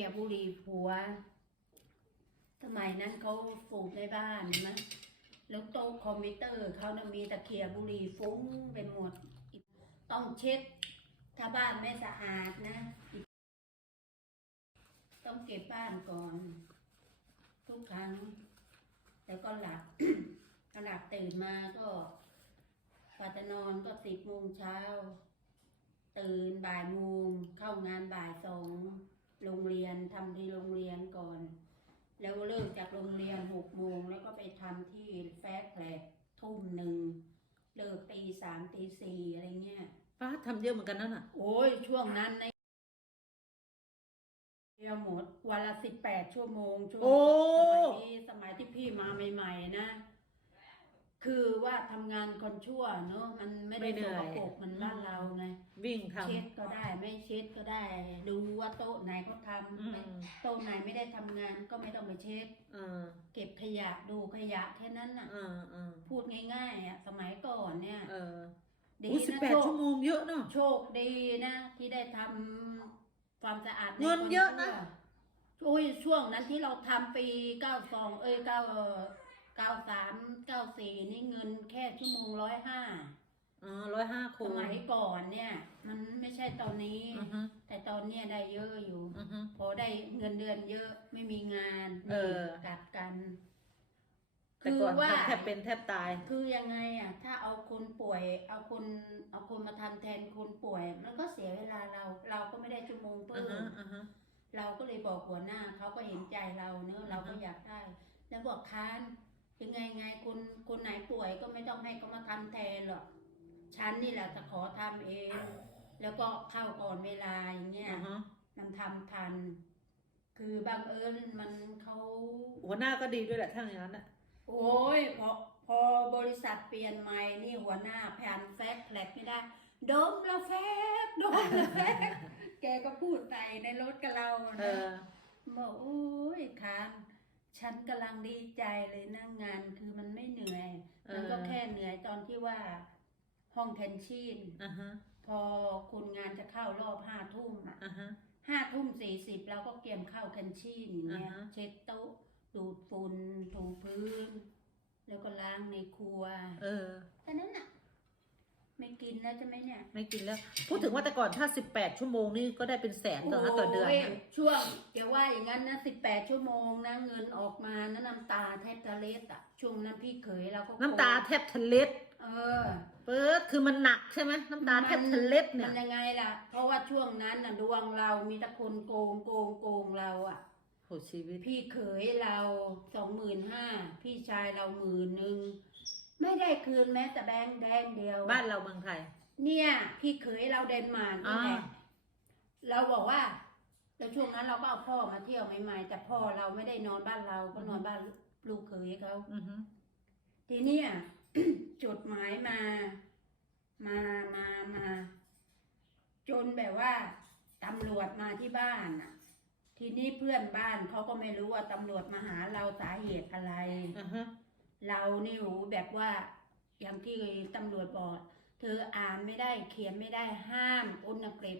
ขี่ยบุหรี่ผัวสมัยนั้นเขาสูบในบ้านเห็นไหมแล้วโต๊ะคอมพิวเตอร์เขานะมีตะเคียบุหรี่ฟุ้งไปหมด ต้องเช็ด ถ้าบ้านไม่สะอาดนะ ต้องเก็บบ้านก่อน ทุกครั้ง แล้วก็หลับหลับตื่นมาก็กว่าจะนอนก็สิบโมงเช้า ตื่นบ่ายโมงเข้างานบ่ายสอง โรงเรียนทำที่โรงเรียนก่อน แล้วเลิกจากโรงเรียนหกโมงแล้วก็ไปทำที่แฟร์แผลกทุ่มหนึ่งเลิกตีสามตีสี่อะไรเงี้ยป้าทำเยอะเหมือนกันนั่นน่ะ โอ้ยช่วงนั้นในเดียวหมดวันละสิบแปดชั่วโมงช่วงโอ้สมัยนี้สมัยที่พี่มาใหม่ ๆ นะ คือว่าทำงานคนชั่วเนอะมันไม่ได้สกปรกเหมันบ้านเราไงวิ่งทเช็ดก็ได้ไม่เช็ดก็ได้ดูว่าโต๊ะไหนเขาทำอืำไม่มโต๊ะไหนไม่ได้ทำงานก็ไม่ต้องไปเช็ด เออเก็บขยะดูขยะแค่นั้นน่ะ เออเออพูดง่ายๆอะสมัยก่อนเนี่ยเออดีอู้สิบนะแปดโชชั่ควโมงเยอะเนาะ โชคดีนะ ที่ได้ทำความสะอาดใเงินเยอะนะโอ้ยช่วงนั้นที่เราทำปีเก้าสองเอ้ยเก้า เก้าสามเก้าสี่นี่เงินแค่ชั่วโมงร้อยห้าอ๋อร้อยห้าคสนมัยก่อนเนี่ย มันไม่ใช่ตอนนี้ อือฮึแต่ตอนเนี้ยได้เยอะอยู่ อือฮึพอได้เงินเดือนเยอะไม่มีงานเออ กัดกัน แต่ก่อนทำแทบเป็นแทบตาย คือยังไงอะ ถ้าเอาคนป่วย เอาคนเอาคนมาทำแทนคนป่วยมันก็เสียเวลาเรา เราก็ไม่ได้ชั่วโมงอืเพิ่อมฮะอือฮะ เราก็เลยบอกหัวหน้าเขาก็เห็นใจเราเนอะเราก็อยากได้ แล้วบอกค้าน ยังไงไงคนคนไหนป่วยก็ไม่ต้องให้เขามาทำแทนหรอกฉันนี่แหละจะขอทำเอง แล้วก็เข้าก่อนเวลาอย่างเงี้ยอือฮะมันทำทัน คือบังเอิญมันเขาหัวหน้าก็ดีด้วยแหละถ้าอย่างนั้นอะโอ้ยพอพอบริษัทเปลี่ยนใหม่นี่หัวหน้าแผนแฟกแผลกไม่ได้ดมละแฟกดมละแฟกแกก็พูดใส่ในรถกับเราเอนะอบอกโอ้ยคาน ฉันกำลังดีใจเลยนั่งงานคือมันไม่เหนื่อย เออ มันก็แค่เหนื่อยตอนที่ว่าห้องเทนชีนอ่าฮะพอคุณงานจะเข้ารอบห้าทุ่มอะ อ่าฮะ ห้าทุ่มสี่สิบเราก็เตรียมเข้าคันชีนอย่างเงี้ยอ่าฮะ เช็ดโต๊ะดูดฝุ่นถูพื้น แล้วก็ล้างในครัวเออ แค่นั้นน่ะไม่ กินแล้วใช่ไหมเนี่ยไม่กินแล้ว พูดถึงว่าแต่ก่อนถ้าสิบแปดชั่วโมงนี่ก็ได้เป็นแสนต่อต่อเดือนโยนะช่วงอย่าว่าอย่างนั้นนะสิบแปดชั่วโมงนะเงินออกมานะน้ำตาแทบจะเล็ดอะช่วงนั้นพี่เขยเราก็น้ำตาแทบทะเล็ดเออ เปิดคือมันหนักใช่ไหมน้ำตาแทบทะเล็ดเนี่มัยนยังไงล่ะ เพราะว่าช่วงนั้นน่ะดวงเรามีแต่คนโกงโกงโกงเราอะโหชีวิตพี่เขยเราสองหมื่นห้าพี่ชายเราหมื่นหนึ่ง ไม่ได้คืนแม้แต่แบงค์แดงเดียว บ้านเราเมืองไทย เนี่ย พี่เขยเราเดนมาร์กนี่แหละอ่า เราบอกว่า แล้วช่วงนั้นเราก็เอาพ่อมาเที่ยวใหม่ๆแต่พ่อเราไม่ได้นอนบ้านเราก็นอนบ้านลูกเขยเขา อือฮึทีเนี้ย จดหมายมา มามามา จนแบบว่าตำรวจมาที่บ้านอะ ทีนี้เพื่อนบ้านเขาก็ไม่รู้ว่าตำรวจมาหาเราสาเหตุอะไรอ่าฮะ เรานี่โหแบบว่าอย่างที่ตำรวจบอก เธออ่านไม่ได้เขียนไม่ได้ห้ามอุณกฤษ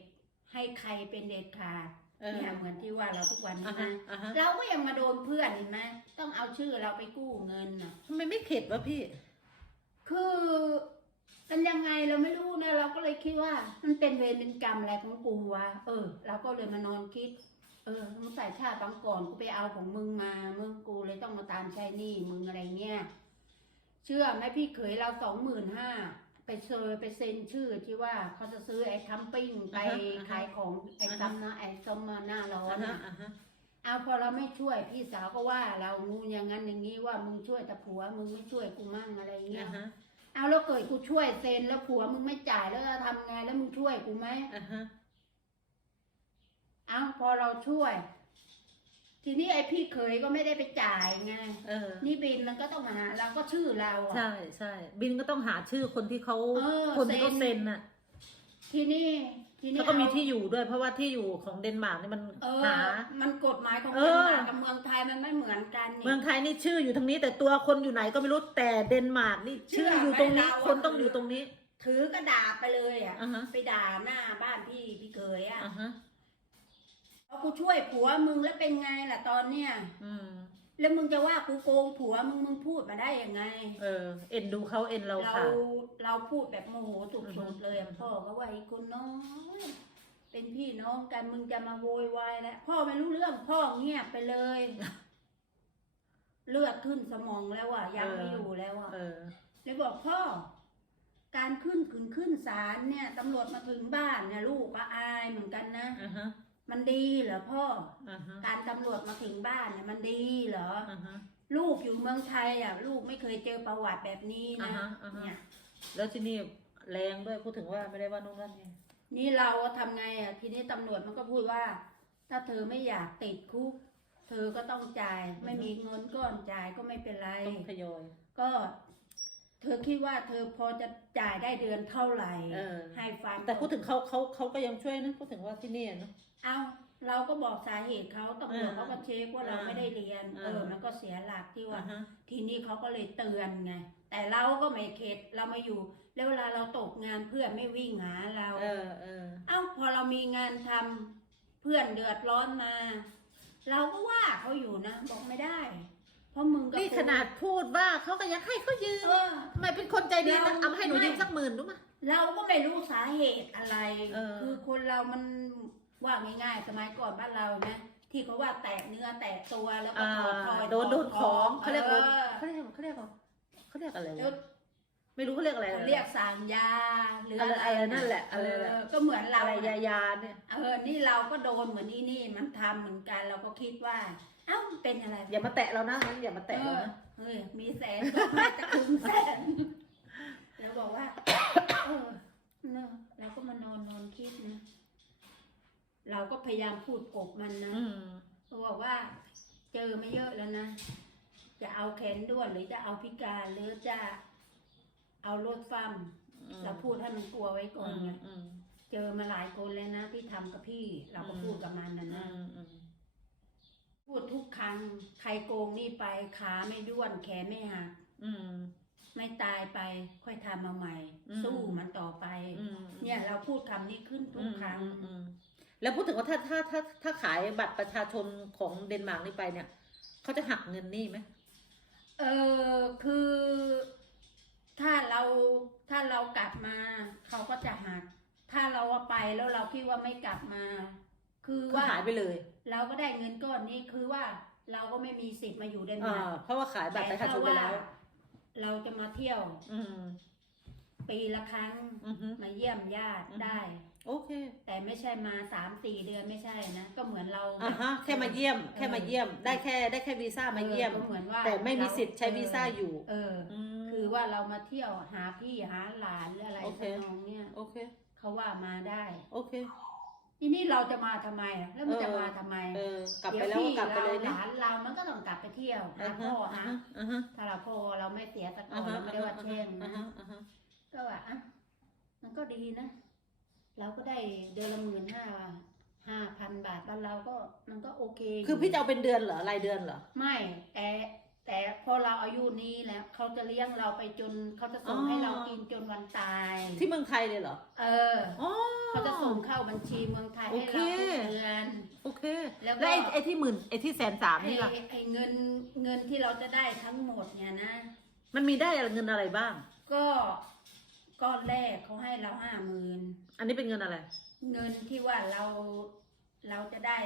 ให้ใครเป็นเด็ดขาดเออเนี่ยเหมือนที่ว่าเราทุกวันอ่านี้ฮะนะอ่าฮะ เราก็ยังมาโดนเพื่อนเห็นไหมต้องเอาชื่อเราไปกู้เงินน่ะ ทำไมไม่เข็ดวะพี่ คือมันยังไงเราไม่รู้นะเราก็เลยคิดว่า มันเป็นเวรเป็นกรรมอะไรของกูวะเออ เราก็เลยมานอนคิด เออสงสัยชาติบางก่อนกูไปเอาของมึงมามึงกูเลยต้องมาตามใช้หนี้มึงอะไรเงี้ยเชื่อไหมพี่เขยเราสองหมื่นห้าไปเซอร์ไปเซ็นชื่อที่ว่าเขาจะซื้อไอ้ทัมปิ้งไปอ่าฮะอ่าฮะขายของไอ้ซัมนะไอ้ซัมมาหน้าร้ออ่านฮะอะอ่าฮะเอาพอเราไม่ช่วยพี่สาวก็ว่า เรามึงอย่างนั้นอย่างนี้ว่ามึงช่วยแต่ผัวมึงไม่ช่วยกูมั่งอะไรเงี้อ่ายฮะเอาแล้วเกิดกูช่วยเซ็นแล้วผัวมึงไม่จ่ายแล้วจะทำไงแล้วมึงช่วยกูไหมอ่าฮะ เอาพอเราช่วย ทีนี้ไอ้พี่เขยก็ไม่ได้ไปจ่ายไงเออ นี่บินมันก็ต้องมาหาเราก็ชื่อเราอะ ใช่ใช่บินก็ต้องหาชื่อคนที่เขาเออคนที่เขาเซ็เซ็น นน่ะทีนี้ทีนี้แล้วก็มีเอาที่อยู่ด้วย เพราะว่าที่อยู่ของเดนมาร์กนี่มันเออ หา มันกฎหมายของเอเมืองอไทยกับเมืองไทยมันไม่เหมือนกันนี่ เมืองไทยนี่ชื่ออยู่ทางนี้ แต่ตัวคนอยู่ไหนก็ไม่รู้แต่เดนมาร์กนี่เชื่ชื่อออยู่ตรงนี้ไหมเราอะ คนต้องอยู่ตรงนี้ ถือกระดาษไปเลยอะอ่าฮะ ไปด่าหน้าบ้านพี่พี่เขยอะ อ่าฮะ เอากูช่วยผัวมึงแล้วเป็นไงล่ะตอนเนี้ยอืม แล้วมึงจะว่ากูโกงผัวมึงมึงพูดมาได้ยังไง เออ เอ็นดูเขาเอ็นเราเราค่ะ เราพูดแบบโมโหสุอือฮึดๆเลยอะพ่อก็ว่าไอ้คนน้อยเป็นพี่น้องกันมึงจะมาโวยวายแล้วพ่อไม่รู้เรื่องพ่อเงียบไปเลย เลือดขึ้นสมองแล้วอะยังไม่อยู่แล้วอะเออ เลยบอกพ่อ การขึ้นขึ้นขึ้นศาลเนี่ยตำรวจมาถึงบ้านเนี่ยลูกก็อายเหมือนกันนะอ่าฮะ มันดีเหรอพ่อ อ่าฮะการตำรวจมาถึงบ้านเนี่ยมันดีเหรอ อ่าฮะ ลูกอยู่เมืองไทยอะ ลูกไม่เคยเจอประวัติแบบนี้นะอ่าฮะอ่าฮะ เนี่ย แล้วที่นี่แรงด้วยพูดถึงว่าไม่ได้ว่านู่นนั่นไงนี่เราทำไงอะทีนี้ตำรวจมันก็พูดว่า ถ้าเธอไม่อยากติดคุก เธอก็ต้องจ่าย ไม่มีเงินก้อนจ่ายก็ไม่เป็นไร ต้องทยอย ก็ เธอคิดว่าเธอพอจะจ่ายได้เดือนเท่าไหร่เออ ให้ฟังแต่พูดถึงเขาเขาเขาก็ยังช่วยนะพูดถึงว่าที่นี่อะเนอะ เอาเราก็บอกสาเหตุเขาตำรวจอ่าเขาก็เช็คว่าเราอ่าไม่ได้เรียนอ่าเออมันก็เสียหลักที่ว่าอ่าฮะทีนี้เขาก็เลยเตือนไง แต่เราก็ไม่เข็ดเรามาอยู่ แล้วเวลาเราตกงานเพื่อนไม่วิ่งหาเรา เออเออเอ้าพอเรามีงานทำเพื่อนเดือดร้อนมา เราก็ว่าเขาอยู่นะ บอกไม่ได้ เพราะมึงกับนี่กูขนาดพูดว่าเขาก็ยังให้เขายืมเออทำไมเป็นคนใจดีนะเราเอามาให้หนูไม่ยืมสักหมื่นรู้ไหมเราก็ไม่รู้สาเหตุอะไรเออคือคนเรามัน ว่าง่ายๆ สมัยก่อนบ้านเรานะที่เขาว่าแตกเนื้อแตกตัวแล้วก็อ่าถอดถอยโดนโดนของเขาเรียกโดนออเขาเรียกเขาเรียกว่าเขาเรียกอะไรแล้ววะไม่รู้เขาเรียกอะไรเขาเรียกสางยาหรืออะไรอะไรอะไรนั่นแหละอะไรแหละเออก็เหมือนเราอะไรน่ะยายาเนี่ยเออนี่เราก็โดนเหมือนนี่นี่มันทำเหมือนกันเราก็คิดว่าเอ้ามันเป็นอะไรอย่ามาแตะเรานะงั้นอย่ามาแตะเรานะเออเฮ้ยมีแสนก็มาจะคุมแสนแล้วบอกว่าเออเนอะเราก็มานอนนอนคิดนะ เราก็พยายามพูดกบมันนะอืมเขาบอกว่าเจอไม่เยอะแล้วนะ จะเอาแขนด้วนหรือจะเอาพิการหรือจะเอารถฟั่มเราพูดให้มันกลัวไว้ก่อนไงอืมเจอมาหลายคนเลยนะที่ทำกับพี่ เราก็อืมพูดกับมันนะอืนะมอืมพูดทุกครั้งใครโกงนี่ไปขาไม่ด้วนแขนไม่หักอืมไม่ตายไป ค่อยทำมาใหม่อืมสู้มันต่อไปอืมเนี่ย เราพูดคำนี้ขึ้นทุกครั้งอืมอืม แล้วพูดถึงว่าถ้าถ้าถ้าถ้าขายบัตรประชาชนของเดนมาร์กนี่ไปเนี่ยเขาจะหักเงินนี่ไหมเออคือถ้าเราถ้าเรากลับมาเขาก็จะหัก ถ้าเราเอาไปแล้วเราคิดว่าไม่กลับมา คือก็ว่าหายไปเลย เราก็ได้เงินก้อนนี้คือว่าเราก็ไม่มีสิทธิ์มาอยู่เดนอ่ามาร์กเพราะว่าขายบัตรประชาชนไปแล้ว เราจะมาเที่ยว อืมปีละครั้งอือฮึมาเยี่ยมญาติอือฮึได้ โอเคแต่ไม่ใช่มาสามสี่เดือนไม่ใช่นะ ก็เหมือนเราอ่าฮะแค่มาเยี่ยม แค่มาเยี่ยม ได้แค่ได้แค่วีซ่ามาเยี่ยมออก็เหมือนว่าแต่ไม่มีเราสิทธิ์ใช้วีซ่าอยู่ เออมคือว่าเรามาเที่ยวหาพี่หาหลานหรืออะไรโอเคทำนองเนี่ยโอเคเขาว่ามาได้ โอเคทีนี้เราจะมาทำไมอะแล้วมันจะมาทำไมเออกลับไปแล้วก็กลับไปเลยหนะลานเรามันก็ต้องกลับไปเที่ยวหาอ่าพ่ฮะออ่าหาฮะอ่าฮะถ้าเราพ่อเราไม่เสียตะกออ่านฮะเราไม่ได้ว่าแช่งอ่านะฮะอ่าฮะก็ว่าอะมันก็ดีนะ เราก็ได้เดือนละหมื่นห้าห้าพันบาทบ้านเราก็มันก็โอเคยู่คือพี่จะเอาเป็นเดือนเหรอรายเดือนเหรอ ไม่แต่แต่พอเราอายุนี้แล้วเขาจะเลี้ยงเราไปจนเขาจะส่งอ๋อ ให้เรากินจนวันตาย ที่เมืองไทยเลยเหรอเอออ๋อ เขาจะส่งเข้าบัญชีเมืองไทยให้โอเคเราทุกเดือน โอเค แล้วก็ แล้วไอ้ไอ้ที่หมื่นไอ้ที่แสนสามไอ้นี่ล่ะไอ้เงินเงินที่เราจะได้ทั้งหมดเนี่ยนะ มันมีได้เงินอะไรบ้าง ก็ ก้อนแรกเขาให้เราห้าหมื่นอันนี้เป็นเงินอะไร เงินที่ว่าเราเราจะได้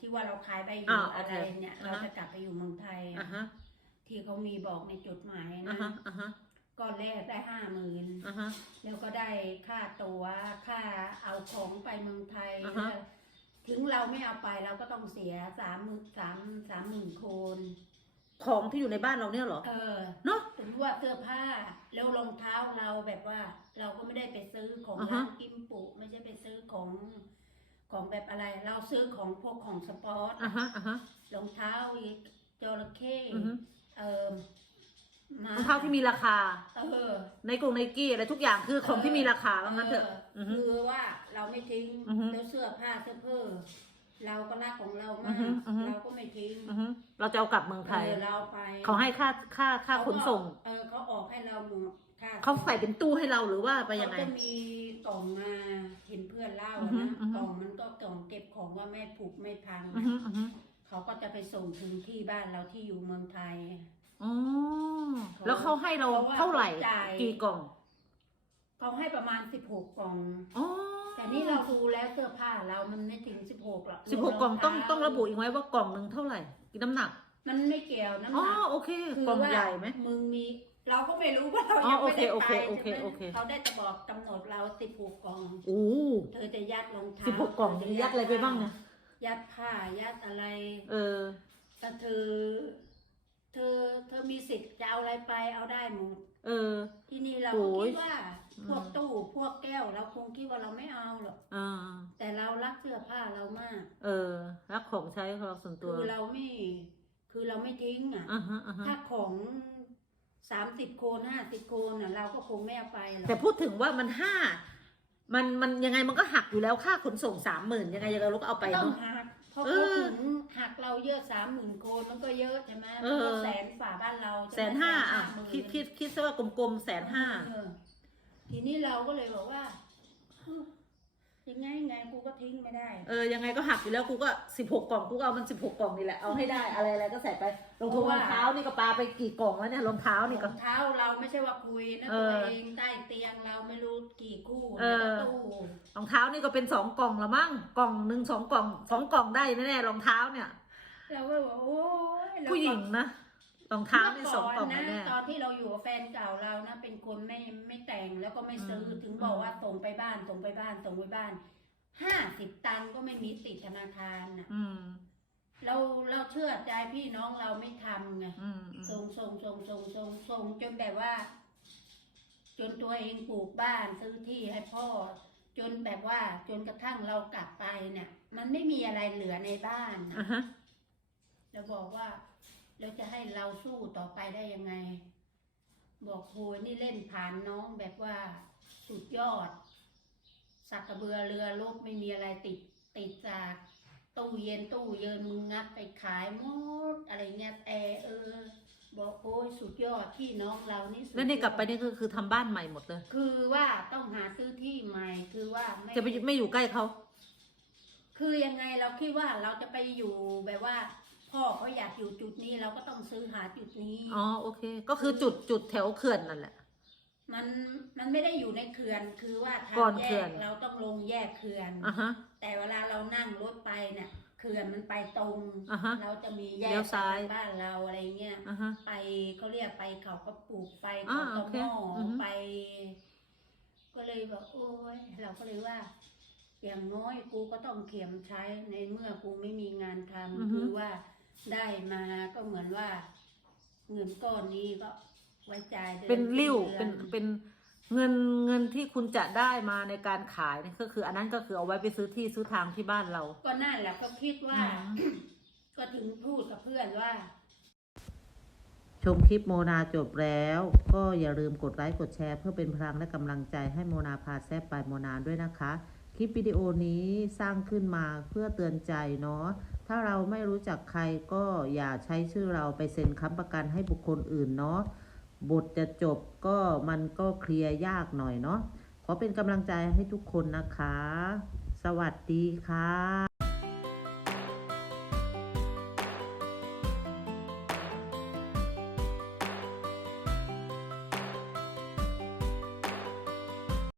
ที่ว่าเราขายใบออ่ายู่โออะไรเคเนี่ย อ่าฮะ เราจะกลับไปอยู่เมืองไทยอ่าฮะที่เขามีบอกในจดหมายอ่านะฮะอ่าฮะก้อนแรกได้ห้าหมื่นอ่าฮะ แล้วก็ได้ค่าตัว๋วค่าเอาของไปเมืองไทยอ่าฮะ ถึงเราไม่เอาไปเราก็ต้องเสียสามหมื่นสามสามหมื่นโคน ของที่อยู่ในบ้านเราเนี่ยเหรอ เออเนาะ ถึงว่าเสื้อผ้าแล้วรองเท้าเราแบบว่า เราก็ไม่ได้ไปซื้อของอ่าฮะ ร้านกิมปุไม่ใช่ไปซื้อของของแบบอะไร เราซื้อของพวกของสปอร์ตอ่าฮะอ่าฮะ รองเท้าอีกจระเข้อือฮึ เออมารองเท้าที่มีราคา เออ ในกรงไนกี้อะไรทุกอย่างคือของที่มีราคาว่างั้นเถอะเออืออฮึคือว่าเราไม่ทิ้งอือฮึแล้วเสื้อผ้าเสื้อเพ้อ เราก็รักของเราอืมาอฮึกอือฮึ เราก็ไม่ทิ้งอือฮึเราจะเอากลับเมืองไทย เออเราไปเขาให้ค่าค่าค่าขนส่ง เออเขาออกให้เราหมดค่าเขาใส่เป็นตู้ให้เราหรือว่าไปยังไง เขาจะมีกล่องมาเห็นเพื่อนเล่าอือฮึนะอือฮึ กล่องมันก็กล่องเก็บของว่าไม่ผุไม่พังอือฮึอือฮึเขาก็จะไปส่งถึงที่บ้านเราที่อยู่เมืองไทย อ๋อแล้วเขาให้เราเท่าไหร่จ่าย กี่กล่องเขาให้ประมาณสิบหกกล่อง อ๋อ แต่นี่เราดูแล้วเสื้อผ้าเรามันไม่ถึงสิบหกหรอกสิบหกกล่องต้องรเท้าต้องระบุอีกไหมว่ากล่องหนึ่งเท่าไหร่กี่น้ำหนักมันไม่เกี่ยวน้ำหอ๋อนักโอเคคืกล่องว่าใหญ่ไหม มึงมี เราก็ไม่รู้ว่าเราอ๋อยังไม่ได้โอไปเคโอเคใช่ไหมโอเค เขาได้จะบอกกำหนดเราสิบหกกล่อง โอ้เธอจะยัดรองเท้าสิบหกกล่องจะยัดอะไรไปบ้างเนี่ยยัดผ้ายัดอะไรเออ แต่เธอ เธอเธอมีสิทธิ์จะเอาอะไรไปเอาได้หมด เออ ที่นี่เราโอ้ก็ยคิดว่าอืมพวกตู้พวกแก้วเราคงคิดว่าเราไม่เอาหรอกอ่า แต่เรารักเสื้อผ้าเรามาก เออ รักของใช้ของเราส่วนตัว คือเราไม่ คือเราไม่ทิ้งอะ อ่าฮะอ่าฮะถ้าของสามสิบโคนห้าสิบโคนอะ เราก็คงไม่เอาไปหรอกแต่พูดถึงว่ามันห้า มันมันยังไงมันก็หักอยู่แล้วค่าขนส่งสามหมื่นยังไงยังไงเราก็เอาไปต้องเนาะหัก เพราะเอเขาอถึงหักเราเยอะสามหมื่นโคนมันก็เยอะใช่ไหมเออมันก็แสนฝ่าบ้านเราใช่แสไมนห้าแสอะหมื่น คิดคิดคิดซะว่ากลมๆแสนห้า เออทีนี้เราก็เลยบอกว่าเฮ้ย ยังไงยังไงกูก็ทิ้งไม่ได้ เออยังไงก็หักอยู่แล้วกูก็สิบหกกล่องกูก็เอามันสิบหกกล่องนี่แหละเอาให้ได้อะไรอะไรก็ใส่ไปรองเท้ารองเท้านี่ก็ปาไปกี่กล่องแล้วเนี่ยรองเท้านี่รก็ องเท้าเราไม่ใช่ว่าคุยนะเอตัวอเองใต้เตียงเราไม่รู้กี่คู่เอในอ ตู้ รองเท้านี่ก็เป็นสองกล่องละมั้งกล่องหนึ่งสองกล่องสองกล่องได้แน่ๆรองเท้าเนี่ย เราก็บอกโอ้ยเราก็ผู้หญิงนะ รองเท้านี่สองกล่องเมื่แน่นะ ตอนที่เราอยู่กับแฟนเก่าเรานะ เป็นคนไม่ไม่แต่งแล้วก็ไม่ซื้ออม ถึงบอกว่าส่งไปบ้านส่งไปบ้านส่งไปบ้านห้าสิบตังค์ก็ไม่มีติดธนาคารน่ะอืมเราเราเชื่อใจพี่น้องเราไม่ทำไงอืมอืมส่งส่งส่งส่งส่งส่งจนแบบว่า จนตัวเองปลูกบ้านซื้อที่ให้พ่อ จนแบบว่าจนกระทั่งเรากลับไปเนี่ย มันไม่มีอะไรเหลือในบ้านน่ะอะฮะเราบอกว่า เราจะให้เราสู้ต่อไปได้ยังไง บอกโหยนี่เล่นผ่านน้องแบบว่าสุดยอด สักกระเบือเรือลบไม่มีอะไรติดติดจากตู้เย็นตู้เยินมึงงัดไปขายหมดอะไรเงี้ยแต่เออ บอกโอ้ยสุดยอดที่น้องเรานี่สุดแล้วนี่กลับไปยอดนี่คือคือทำบ้านใหม่หมดเลย คือว่าต้องหาซื้อที่ใหม่คือว่าไม่ จะไปไม่อยู่ใกล้เขา คือยังไงเราคิดว่าเราจะไปอยู่แบบว่า พ่อเขาอยากอยู่จุดนี้เราก็ต้องซื้อหาจุดนี้อ๋อโอเค ก็คือจุดจุดแถวเขื่อนนั่นแหละ มันมันไม่ได้อยู่ในเขื่อนคือว่าทางก่อนแยเขื่อกน เราต้องลงแยกเขื่อน อะฮะ แต่เวลาเรานั่งรถไปเนี่ยเขื่อนมันไปตรง อ่าฮะเราจะมีแยเลี้กยวซ้ายไปบ้านเราอะไรเงี้ย อะฮะ ไปเขาเรียกไปเขาก็ปลูกไปอ่าเขาตโอเคหม้อออฮึ ไป ก็เลยบอกโอ้ยเราก็เลยว่า อย่างน้อยกูก็ต้องเขียมใช้ในเมื่อกูไม่มีงานทำคือว่า ได้มาก็เหมือนว่า เงินก้อนนี้ก็ไว้จ่ายดือเป็นริ้วดืเป็อนเป็นเงินเงินที่คุณจะได้มาในการขายนี่ก็คือ อันนั้นก็คือเอาไว้ไปซื้อที่ซื้อทางที่บ้านเรา ก็นั่นแหละก็คิดว่า อืม ก็ถึงพูดกับเพื่อนว่า ชมคลิปโมนาจบแล้ว ก็อย่าลืมกดไลค์กดแชร์เพื่อเป็นพลังและกำลังใจให้โมนาพาแซบไปโมนาด้วยนะคะ คลิปวิดีโอนี้สร้างขึ้นมาเพื่อเตือนใจเนาะ ถ้าเราไม่รู้จักใครก็อย่าใช้ชื่อเราไปเซ็นค้ำประกันให้บุคคลอื่นเนาะบทจะจบก็มันก็เคลียร์ยากหน่อยเนาะขอเป็นกำลังใจให้ทุกคนนะคะ สวัสดีค่ะ